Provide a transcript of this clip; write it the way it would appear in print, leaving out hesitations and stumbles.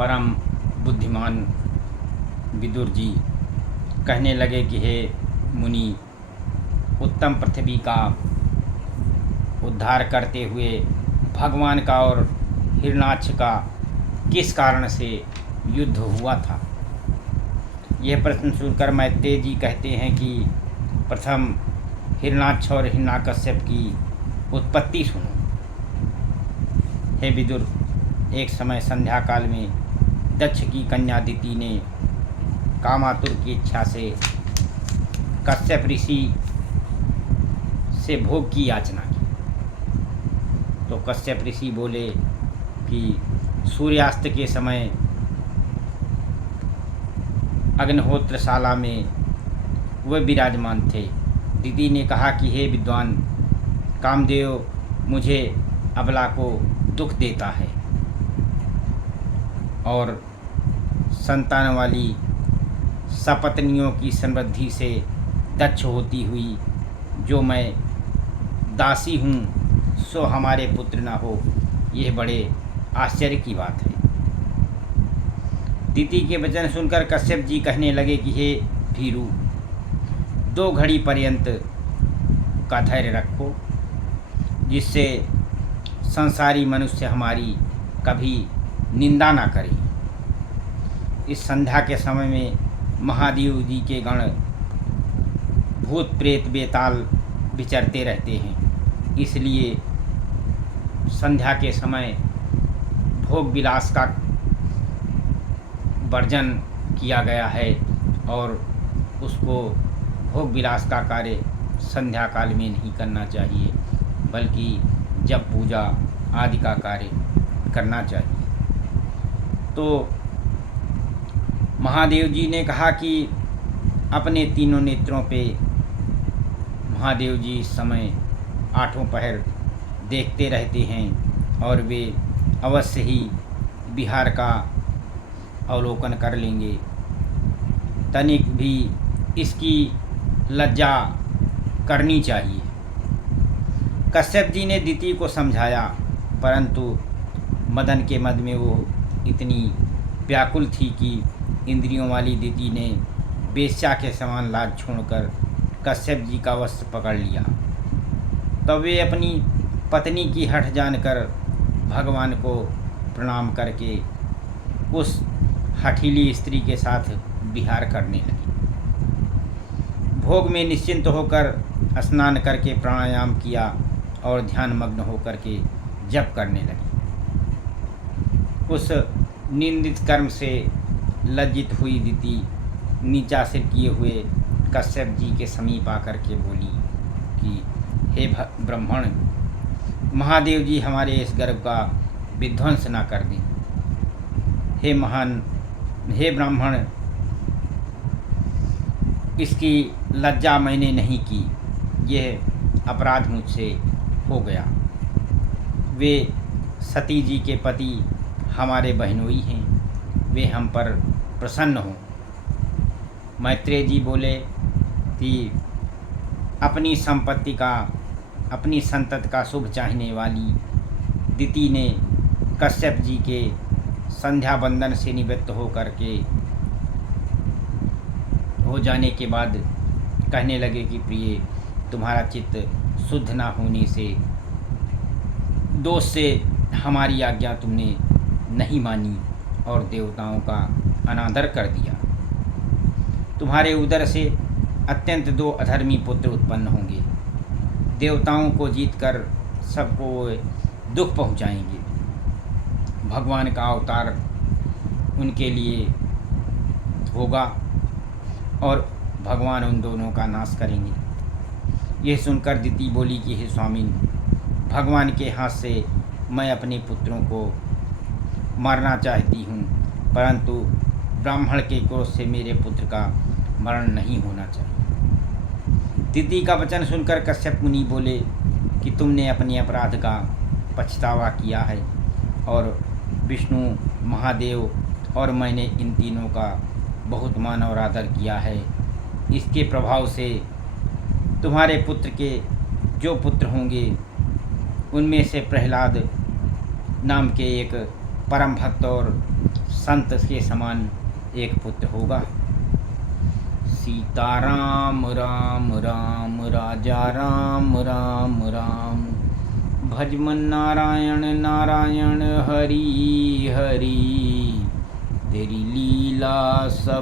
परम बुद्धिमान विदुर जी कहने लगे कि हे मुनि, उत्तम पृथ्वी का उद्धार करते हुए भगवान का और हिरणाक्ष का किस कारण से युद्ध हुआ था। यह प्रश्न सुनकर मैत्रेय जी कहते हैं कि प्रथम हिरणाक्ष और हिरण्यकश्यप की उत्पत्ति सुनो। हे विदुर, एक समय संध्या काल में दक्ष की कन्या दिति ने कामातुर की इच्छा से कश्यप ऋषि से भोग की याचना की। तो कश्यप ऋषि बोले कि सूर्यास्त के समय अग्निहोत्रशाला में वह विराजमान थे। दिति ने कहा कि हे विद्वान, कामदेव मुझे अबला को दुख देता है और संतान वाली सपत्नियों की समृद्धि से दक्ष होती हुई जो मैं दासी हूँ सो हमारे पुत्र न हो, यह बड़े आश्चर्य की बात है। दिति के वचन सुनकर कश्यप जी कहने लगे कि हे भीरु, 2 घड़ी पर्यंत का धैर्य रखो, जिससे संसारी मनुष्य हमारी कभी निंदा ना करे। इस संध्या के समय में महादेव जी के गण भूत प्रेत बेताल विचरते रहते हैं, इसलिए संध्या के समय भोग विलास का वर्जन किया गया है और उसको भोग विलास का कार्य संध्या काल में नहीं करना चाहिए, बल्कि जब पूजा आदि का कार्य करना चाहिए। तो महादेव जी ने कहा कि अपने तीनों नेत्रों पे महादेव जी इस समय 8 पहर देखते रहते हैं और वे अवश्य ही बिहार का अवलोकन कर लेंगे। तनिक भी इसकी लज्जा करनी चाहिए। कश्यप जी ने दिति को समझाया, परंतु मदन के मद में वो इतनी व्याकुल थी कि इंद्रियों वाली दिति ने वेश्या के समान लाज छोड़कर कश्यप जी का वस्त्र पकड़ लिया। तब वे अपनी पत्नी की हठ जानकर भगवान को प्रणाम करके उस हठीली स्त्री के साथ विहार करने लगी। भोग में निश्चिंत होकर स्नान करके प्राणायाम किया और ध्यान मग्न होकर के जप करने लगी। उस निंदित कर्म से लज्जित हुई दिति नीचा सिर किए हुए कश्यप जी के समीप आकर के बोली कि हे ब्राह्मण, महादेव जी हमारे इस गर्भ का विध्वंस ना कर दें। हे ब्राह्मण, इसकी लज्जा मैंने नहीं की, यह अपराध मुझसे हो गया। वे सती जी के पति हमारे बहनोई हैं, वे हम पर प्रसन्न हों। मैत्रेय जी बोले कि अपनी संपत्ति का, अपनी संतति का शुभ चाहने वाली दिति ने कश्यप जी के संध्या बंदन से निवृत्त होकर के हो जाने के बाद कहने लगे कि प्रिय, तुम्हारा चित्त शुद्ध ना होने से, दोष से हमारी आज्ञा तुमने नहीं मानी और देवताओं का अनादर कर दिया। तुम्हारे उदर से अत्यंत 2 अधर्मी पुत्र उत्पन्न होंगे। देवताओं को जीतकर सबको दुख पहुंचाएंगे। भगवान का अवतार उनके लिए होगा और भगवान उन दोनों का नाश करेंगे। यह सुनकर दिति बोली कि हे स्वामी, भगवान के हाथ से मैं अपने पुत्रों को मारना चाहती हूँ, परंतु ब्राह्मण के क्रोध से मेरे पुत्र का मरण नहीं होना चाहिए। दिति का वचन सुनकर कश्यप मुनि बोले कि तुमने अपने अपराध का पछतावा किया है और विष्णु, महादेव और मैंने इन तीनों का बहुत मान और आदर किया है। इसके प्रभाव से तुम्हारे पुत्र के जो पुत्र होंगे उनमें से प्रहलाद नाम के एक परम भक्त और संत के समान एक पुत्र होगा। सीताराम राम राम राजा राम राम राम, भजमन नारायण नारायण हरि हरि, तेरी लीला सब